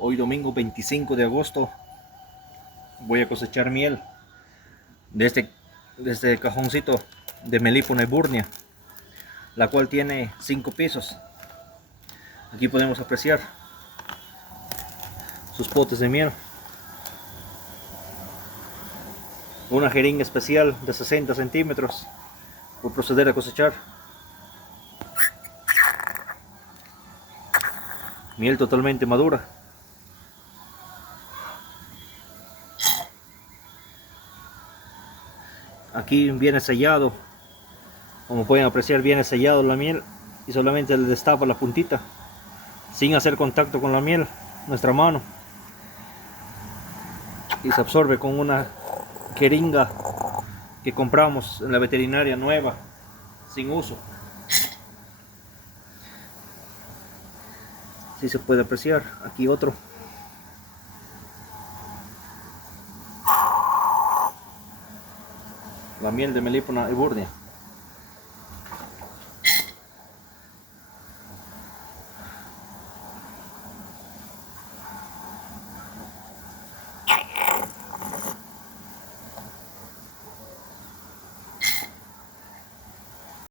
Hoy domingo 25 de agosto voy a cosechar miel de este cajoncito de Melipona eburnia, la cual tiene 5 pisos. Aquí podemos apreciar sus potes de miel. Una jeringa especial de 60 centímetros por proceder a cosechar. Miel totalmente madura. Aquí viene sellado, como pueden apreciar viene sellado la miel y solamente le destapa la puntita sin hacer contacto con la miel, nuestra mano, y se absorbe con una jeringa que compramos en la veterinaria nueva, sin uso. Si se puede apreciar, aquí otro. La miel de Melipona eburnia.